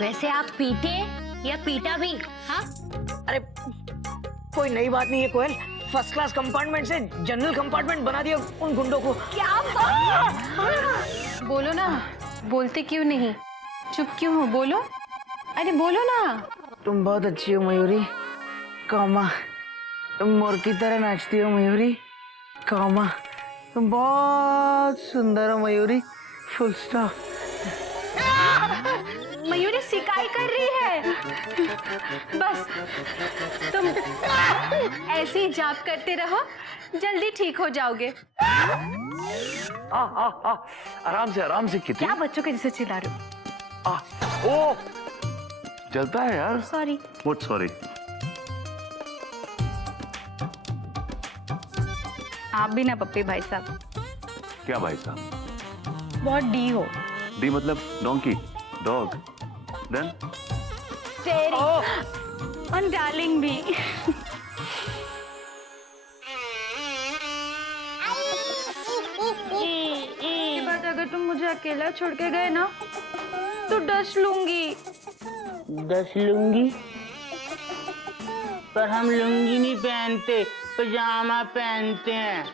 वैसे आप पीटे या पीटा भी? हाँ, अरे कोई नई बात नहीं है कोयल, फर्स्ट क्लास कंपार्टमेंट से जनरल कंपार्टमेंट बना दिया उन गुंडों को। क्या बात? बोलो ना, बोलते क्यों नहीं? चुप क्यों हो? बोलो, अरे बोलो ना। तुम बहुत अच्छी हो मयूरी, कौमा तुम मोर की तरह नाचती हो मयूरी, कौमा तुम बहुत सुंदर हो मयूरी, फुल स्टॉप। मयूरी सिकाई कर रही है। बस तुम ऐसे ही जाप करते रहो, जल्दी ठीक हो जाओगे। आराम से कितनी। क्या बच्चों के जैसे चिल्ला रहे हो? ओ चलता है यार। सॉरी। What sorry? आप भी ना पप्पी भाई साहब, क्या भाई साहब? बहुत डी हो। डी मतलब डोंकी, डॉग, देन और डार्लिंग भी। ये बात अगर तुम मुझे अकेला छोड़ के गए ना तो डस लूंगी। दस लुंगी? पर हम लुंगी नहीं पहनते, पजामा पहनते हैं।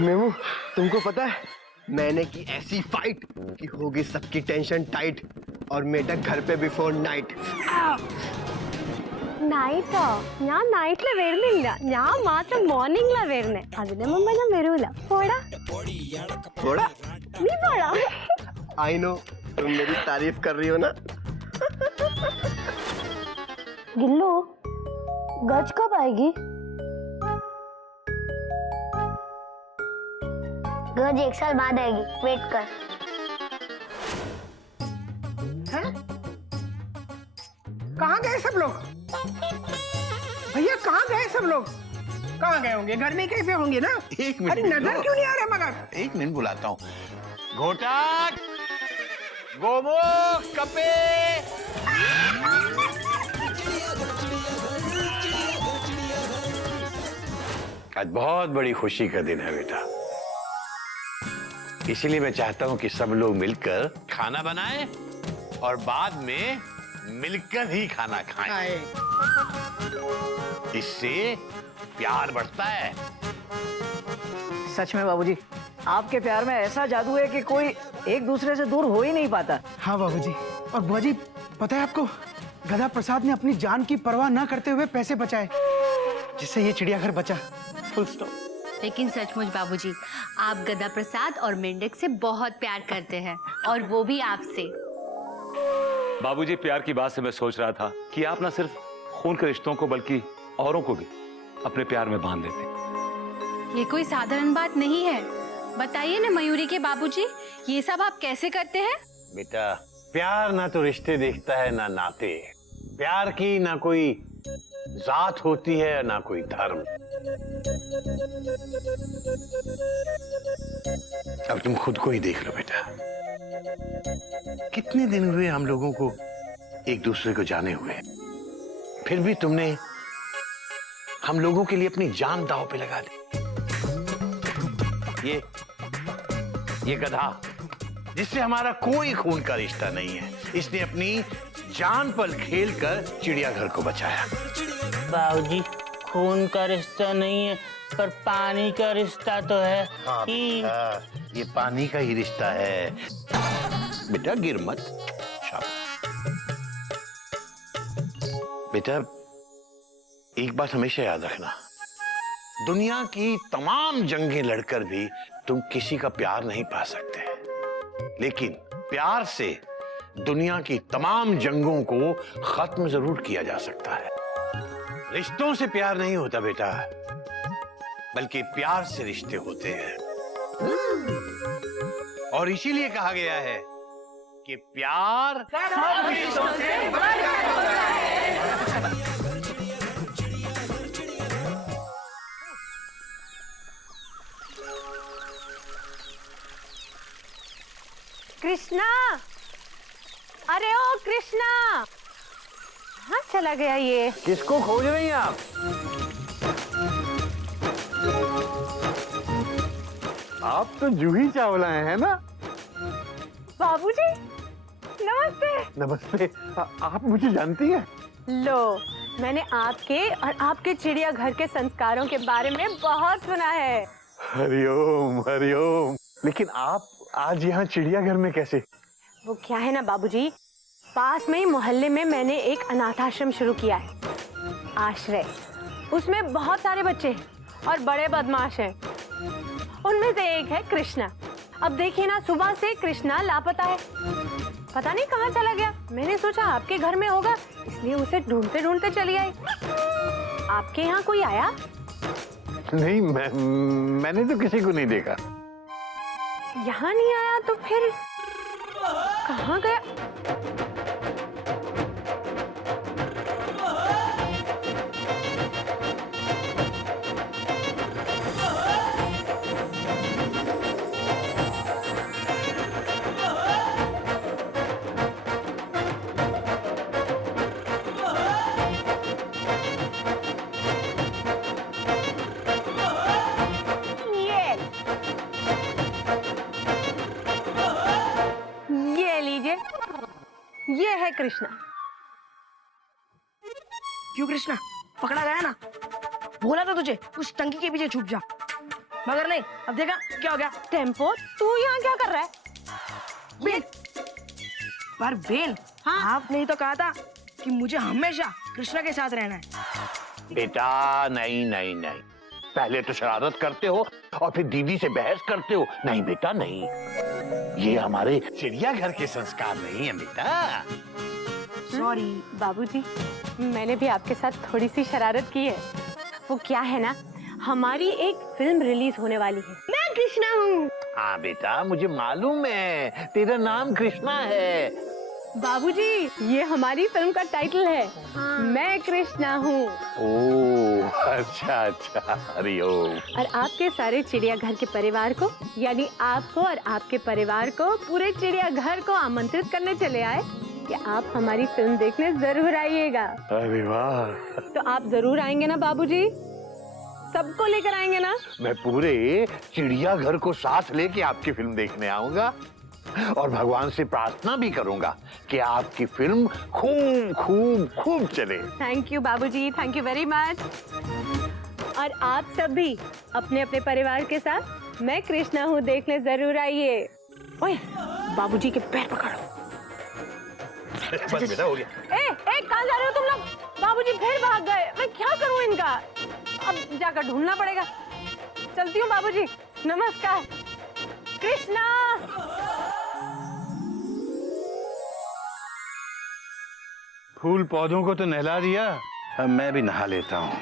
मेमू, तुमको पता है मैंने की ऐसी फाइट कि होगी सबकी टेंशन टाइट और मेढक घर पे बिफोर नाइट। നൈറ്റോ? ഞാൻ നൈറ്റില് വരുന്നില്ല, ഞാൻ മാത്രം മോർണിംഗിലാ വരുന്നേ. അതിന് മുമ്പ് ഞാൻ വരൂല. പോടാ थोड़ा നീ പോടാ. आई नो तुम मेरी तारीफ कर रही हो ना। गिल्लू, गज कब आएगी? गज 1 साल बाद आएगी, वेट कर. कहाँ गए सब लोग? भैया कहाँ गए सब लोग? कहाँ गए होंगे? घर में कहीं पे होंगे ना। एक मिनट अरे नजर क्यों नहीं आ रहा मगर? एक मिनट बुलाता हूँ। घोटाक, गोमुख, कपे। आज बहुत बड़ी खुशी का दिन है बेटा, इसीलिए मैं चाहता हूँ कि सब लोग मिलकर खाना बनाएं और बाद में मिलकर ही खाना खाएं। इससे प्यार बढ़ता है। सच में बाबूजी, आपके प्यार में ऐसा जादू है कि कोई एक दूसरे से दूर हो ही नहीं पाता। हाँ बाबूजी। और बुआ जी, पता है आपको, गधा प्रसाद ने अपनी जान की परवाह न करते हुए पैसे बचाए, जिससे ये चिड़ियाघर बचा। Full stop. लेकिन सचमुच बाबूजी, आप गदा प्रसाद और मेंढक से बहुत प्यार करते हैं, और वो भी आपसे। बाबूजी, प्यार की बात से मैं सोच रहा था कि आप ना सिर्फ खून के रिश्तों को बल्कि औरों को भी अपने प्यार में बांध देते। ये कोई साधारण बात नहीं है। बताइए ना मयूरी के बाबूजी, ये सब आप कैसे करते हैं? बेटा, प्यार ना तो रिश्ते देखता है ना नाते। प्यार की ना कोई जात होती है ना कोई धर्म। अब तुम खुद को ही देख लो बेटा, कितने दिन हुए हम लोगों को एक दूसरे को जाने हुए, फिर भी तुमने हम लोगों के लिए अपनी जान दांव पे लगा दी। ये गधा जिससे हमारा कोई खून का रिश्ता नहीं है, इसने अपनी जान पर खेलकर चिड़ियाघर को बचाया। बाबूजी, खून का रिश्ता नहीं है पर पानी का रिश्ता तो है। हाँ बेटा, ये पानी का ही रिश्ता है। बेटा गिर मत। शाबाश बेटा, एक बात हमेशा याद रखना, दुनिया की तमाम जंगें लड़कर भी तुम किसी का प्यार नहीं पा सकते, लेकिन प्यार से दुनिया की तमाम जंगों को खत्म जरूर किया जा सकता है। रिश्तों से प्यार नहीं होता बेटा, बल्कि प्यार से रिश्ते होते हैं। और इसीलिए कहा गया है कि प्यार सब रिश्तों से बढ़कर होता है। कृष्णा, अरे ओ कृष्णा, कहाँ चला गया ये? किसको खोज रही हैं आप? आप तो जूही चावला है ना? बाबूजी नमस्ते। नमस्ते। आप मुझे जानती हैं? लो, मैंने आपके और आपके चिड़ियाघर के संस्कारों के बारे में बहुत सुना है। हरिओम हरिओम। लेकिन आप आज यहाँ चिड़ियाघर में कैसे? वो क्या है ना बाबूजी, पास में ही मोहल्ले में मैंने एक अनाथ आश्रम शुरू किया है, आश्रय। उसमें बहुत सारे बच्चे हैं और बड़े बदमाश हैं। उनमें से एक है कृष्णा। अब देखिए ना, सुबह से कृष्णा लापता है, पता नहीं कहाँ चला गया। मैंने सोचा आपके घर में होगा, इसलिए उसे ढूंढते ढूंढते चली आई। आपके यहाँ कोई आया? नहीं, मैंने तो किसी को नहीं देखा। यहाँ नहीं आया तो फिर कहाँ गया? ये लीजिए, ये है कृष्णा। क्यों कृष्णा, पकड़ा गया ना? बोला था तुझे उस टंकी के पीछे छुप जा, मगर नहीं। अब देखा क्या हो गया। टेम्पो, तू यहाँ क्या कर रहा है? बेन, पर बेन, हाँ? आपने ही तो कहा था कि मुझे हमेशा कृष्णा के साथ रहना है। बेटा नहीं नहीं नहीं, पहले तो शरारत करते हो और फिर दीदी से बहस करते हो। नहीं बेटा नहीं, ये हमारे चिड़ियाघर के संस्कार नहीं है बेटा। सॉरी बाबूजी, मैंने भी आपके साथ थोड़ी सी शरारत की है। वो क्या है ना, हमारी एक फिल्म रिलीज होने वाली है। मैं कृष्णा हूँ। हाँ बेटा, मुझे मालूम है तेरा नाम कृष्णा है। बाबूजी, ये हमारी फिल्म का टाइटल है। हाँ। मैं कृष्णा हूँ। ओह अच्छा अच्छा, हरिओम। और आपके सारे चिड़ियाघर के परिवार को, यानी आपको और आपके परिवार को, पूरे चिड़ियाघर को आमंत्रित करने चले आए कि आप हमारी फिल्म देखने जरूर आइएगा। अरे वाह। तो आप जरूर आएंगे ना बाबूजी? सबको लेकर आएंगे ना? मैं पूरे चिड़ियाघर को साथ लेके आपकी फिल्म देखने आऊंगा और भगवान से प्रार्थना भी करूंगा कि आपकी फिल्म खूब खूब खूब चले। थैंक यू बाबूजी, थैंक यू वेरी मच। और आप सब भी अपने अपने परिवार के साथ मैं कृष्णा हूँ देखने जरूर आइए। ओए, बाबूजी के पैर पकड़ो। बस बेटा, हो गया। कहाँ जा रहे हो तुम लोग? बाबूजी फिर भाग गए। मैं क्या करूँ इनका? अब जाकर ढूंढना पड़ेगा। चलती हूँ बाबूजी, नमस्कार। कृष्णा। फूल पौधों को तो नहला दिया, अब मैं भी नहा लेता हूँ।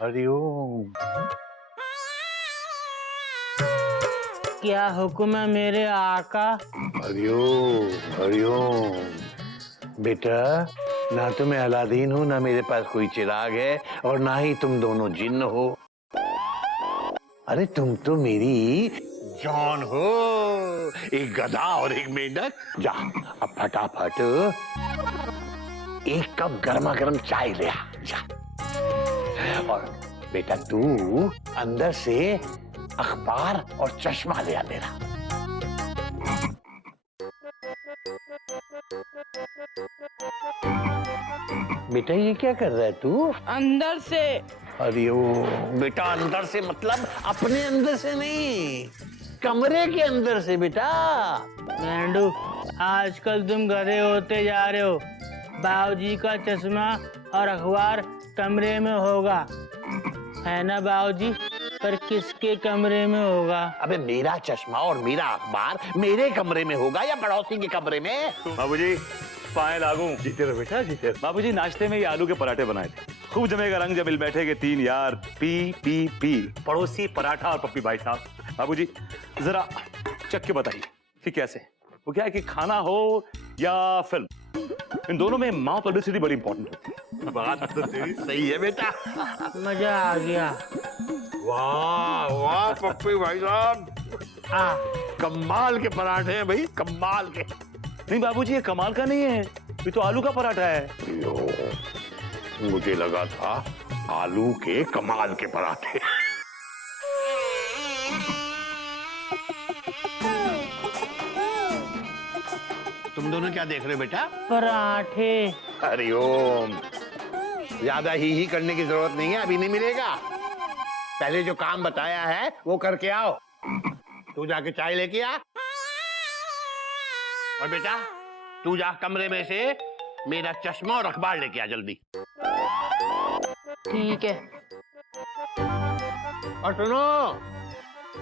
हरिओम। क्या हुक्म है मेरे आका? हरिओम हरिओम। बेटा, ना तो मैं अलादीन हूँ, ना मेरे पास कोई चिराग है, और ना ही तुम दोनों जिन्न हो। अरे तुम तो मेरी जान हो, एक गधा और एक मेंढक। जा अब फटाफट एक कप गर्मा गर्म चाय ले आ जा। और बेटा तू अंदर से अखबार और चश्मा ले आ मेरा। बेटा ये क्या कर रहा है तू? अंदर से। अरे ओ बेटा, अंदर से मतलब अपने अंदर से नहीं, कमरे के अंदर से बेटा। मेंढू, आजकल तुम गधे होते जा रहे हो। बाबूजी का चश्मा और अखबार कमरे में होगा, है ना बाबूजी? पर किसके कमरे में होगा? अबे मेरा चश्मा और मेरा अखबार मेरे कमरे में होगा या पड़ोसी के कमरे में? बाबूजी पाए लागू। जीते रहो बेटा, जीते रहो। बाबूजी नाश्ते में ये आलू के पराठे बनाए थे, खूब जमेगा रंग जब मिल बैठे के तीन यार। पी पी पी, पड़ोसी, पराठा और पप्पी भाई साहब। बाबूजी जरा चख के बताइए कि कैसे? वो क्या है कि खाना हो या फिल्म, इन दोनों में माउथ पब्लिसिटी बड़ी इंपॉर्टेंट होती है। बात तो तेरी सही है बेटा। मजा आ गया। वाह वाह पप्पी भाई साहब, कमाल के पराठे हैं भाई, कमाल के। नहीं बाबूजी, ये कमाल का नहीं है, ये तो आलू का पराठा है। मुझे लगा था आलू के कमाल के पराठे। दोनों क्या देख रहे हो बेटा? पराठे। हरिओम। ज्यादा ही करने की जरूरत नहीं है, अभी नहीं मिलेगा। पहले जो काम बताया है वो करके आओ। तू जाके चाय लेके आ। और बेटा तू जा कमरे में से मेरा चश्मा और अखबार लेके आ जल्दी। ठीक है। और सुनो,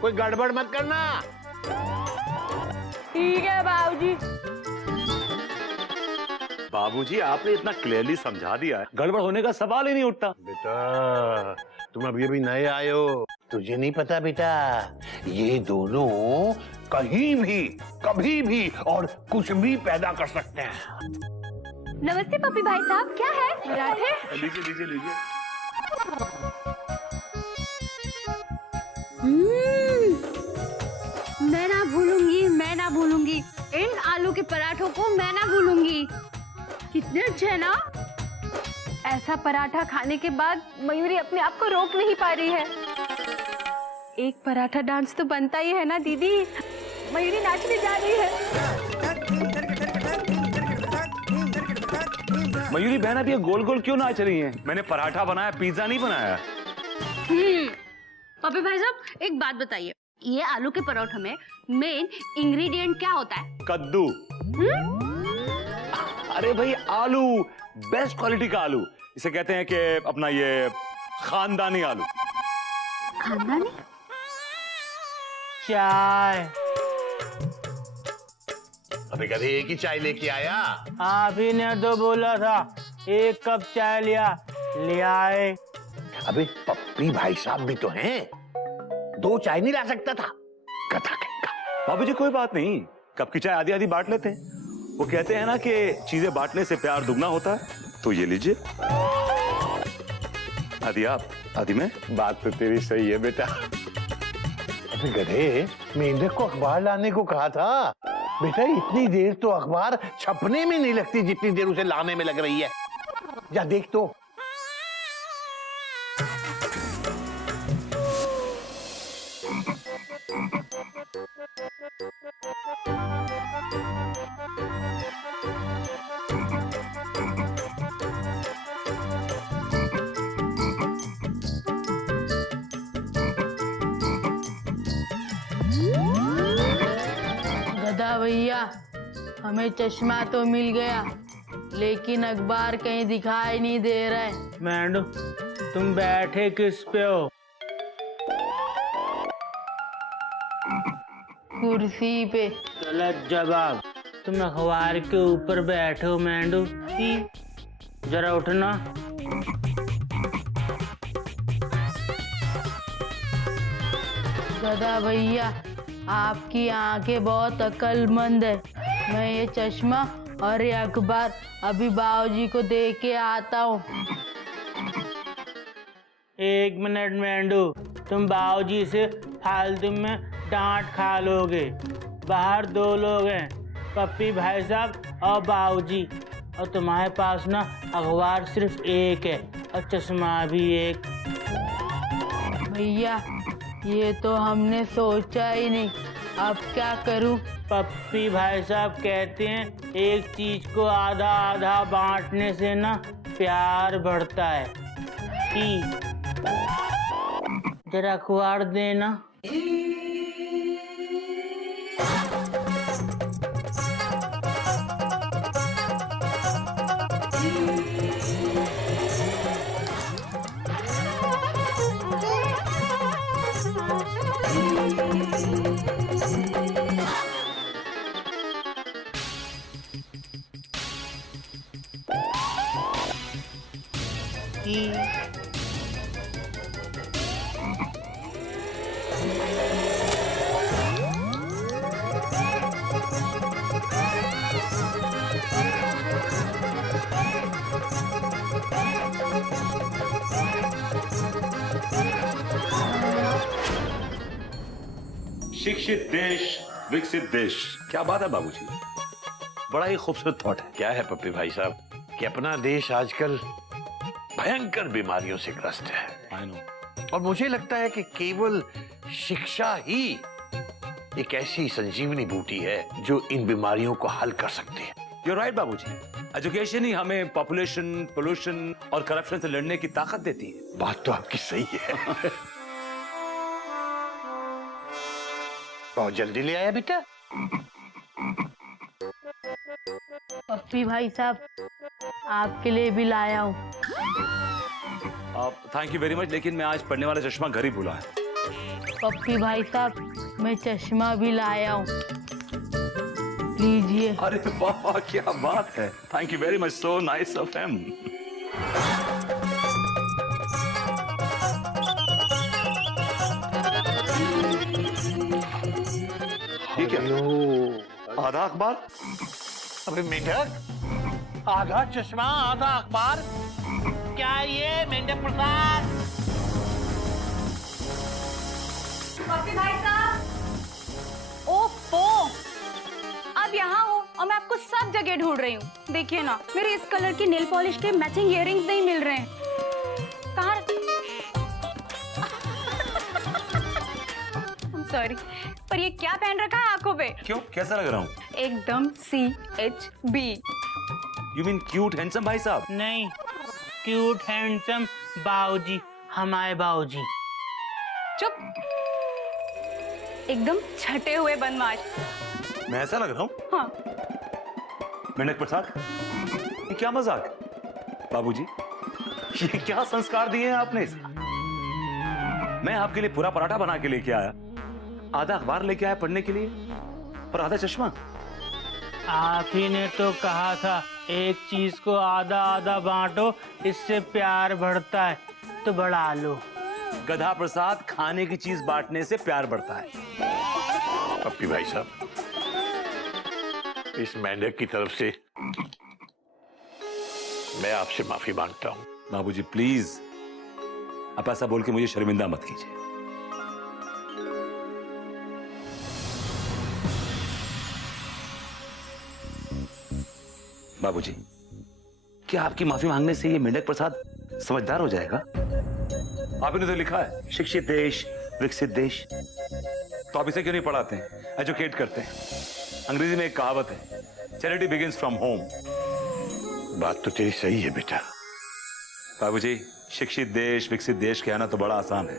कोई गड़बड़ मत करना। ठीक है बाबूजी। बाबूजी आपने इतना क्लियरली समझा दिया है, गड़बड़ होने का सवाल ही नहीं उठता। बेटा तुम अभी नए आए हो, तुझे नहीं पता बेटा, ये दोनों कहीं भी कभी भी और कुछ भी पैदा कर सकते हैं। नमस्ते पप्पी भाई साहब, क्या है? पराठे? लीजिए लीजिए लीजिए। मैं ना भूलूंगी इन आलू के पराठों को, मैं ना भूलूंगी। कितने अच्छे हैं ना। ऐसा पराठा खाने के बाद मयूरी अपने आप को रोक नहीं पा रही है। एक पराठा डांस तो बनता ही है ना दीदी। मयूरी नाचने जा रही है। मयूरी बहन अब ये गोल गोल क्यों नाच रही हैं? मैंने पराठा बनाया, पिज्जा नहीं बनाया। पप्पी भाई साहब एक बात बताइए, ये आलू के परोठे में मेन इंग्रेडिएंट क्या होता है? कद्दू। अरे भाई आलू, बेस्ट क्वालिटी का आलू, इसे कहते हैं कि अपना ये खानदानी आलू। खानदानी? चाय। अबे कभी एक ही चाय लेके आया? आप ही ने तो बोला था 1 कप चाय ले आए। अबे पप्पी भाई साहब भी तो हैं, 2 चाय नहीं ला सकता था? कथा कहेगा। बाबूजी कोई बात नहीं, कप की चाय आधी आधी बांट लेते हैं। वो कहते हैं ना कि चीजें बांटने से प्यार दुगना होता है। तो ये लीजिए, आधी आप आधी मैं। बात तो तेरी सही है बेटा। अबे गधे, मेंढक को अखबार लाने को कहा था। बेटा इतनी देर तो अखबार छपने में नहीं लगती जितनी देर उसे लाने में लग रही है। जा देख तो। गधा भैया, हमें चश्मा तो मिल गया, लेकिन अखबार कहीं दिखाई नहीं दे रहा है। मैंडू, तुम बैठे किस पे हो? कुर्सी पे। गलत जवाब, तुम अखबार के ऊपर बैठे हो मैंडू। जरा उठना। गधा भैया, आपकी आंखें बहुत अक्लमंद है। मैं ये चश्मा और ये अखबार अभी बाबूजी को दे के आता हूँ। 1 मिनट मेंढू, तुम बाबूजी से फालतू में डांट खा लोगे। बाहर 2 लोग हैं, पप्पी भाई साहब और बाबूजी, और तुम्हारे पास ना अखबार सिर्फ 1 है और चश्मा भी 1। भैया ये तो हमने सोचा ही नहीं, अब क्या करूं? पप्पी भाई साहब कहते हैं एक चीज को आधा आधा बांटने से ना प्यार बढ़ता है। जरा अखबार देना। शिक्षित देश विकसित देश, क्या बात है बाबूजी, बड़ा ही खूबसूरत थॉट है। क्या है पप्पी भाई साहब कि अपना देश आजकल भयंकर बीमारियों से ग्रस्त है। I know। और मुझे लगता है कि केवल शिक्षा ही एक ऐसी संजीवनी बूटी है जो इन बीमारियों को हल कर सकती है। You're right बाबूजी। एजुकेशन ही हमें पॉपुलेशन, पोल्यूशन और करप्शन से लड़ने की ताकत देती है। बात तो आपकी सही है। बहुत जल्दी ले आया बेटा। पप्पी भाई साहब, आपके लिए भी लाया हूँ। थैंक यू वेरी मच, लेकिन मैं आज पढ़ने वाला चश्मा घर ही भूला है। पप्पी भाई साहब, मैं चश्मा भी लाया हूँ, लीजिए। अरे वाह, क्या बात है। Thank you very much, so nice of him. ठीक है, आधा अखबार। अबे मेंढक, आधा चश्मा आधा अखबार, क्या ये मेंढक प्रसाद? पप्पी भाई साहब, ओफो, आप यहाँ हो और मैं आपको सब जगह ढूंढ रही हूँ। देखिए ना, मेरे इस कलर की नेल पॉलिश के मैचिंग इयररिंग्स नहीं मिल रहे हैं। कहाँ? सॉरी, पर ये क्या पहन रखा है आंखों पे? क्यों, कैसा लग रहा हूँ? एकदम CHB। You mean cute handsome भाई साहब? नहीं, क्यूट हैंडसम बाऊजी, हमारे बाऊजी। चुप, एकदम छटे हुए बदमाश। मैं ऐसा लग रहा हूँ? हाँ। मेंढक प्रसाद, ये क्या मजाक? बाबूजी, ये क्या संस्कार दिए हैं आपने? मैं आपके लिए पूरा पराठा बना के लेके आया, आधा अखबार लेके आया पढ़ने के लिए, और आधा चश्मा। आप ही ने तो कहा था एक चीज को आधा आधा बांटो, इससे प्यार बढ़ता है, तो बढ़ा लो। गधा प्रसाद, खाने की चीज बांटने से प्यार बढ़ता है। पप्पी भाई साहब, इस मेंढक की तरफ से मैं आपसे माफी मांगता हूँ। बाबूजी प्लीज, आप ऐसा बोल के मुझे शर्मिंदा मत कीजिए। बाबूजी, क्या आपकी माफी मांगने से ये मेंढक प्रसाद समझदार हो जाएगा? आपने तो लिखा है शिक्षित देश, विकसित देश, तो आप इसे क्यों नहीं पढ़ाते हैं, एजुकेट करते हैं? अंग्रेजी में एक कहावत है, चैरिटी बिगिंस फ्रॉम होम। बात तो तेरी सही है बेटा। बाबूजी, शिक्षित देश, विकसित देश कहना तो बड़ा आसान है,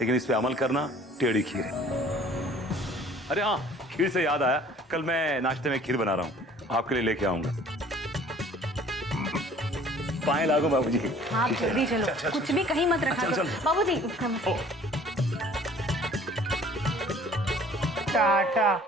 लेकिन इस पे अमल करना टेढ़ी खीर है। अरे हाँ, खीर से याद आया, कल मैं नाश्ते में खीर बना रहा हूँ, आपके लिए लेके आऊंगा। पाए लागो बाबूजी। आप जल्दी चलो, कुछ भी कहीं मत रखा करो। बाबूजी, टाटा।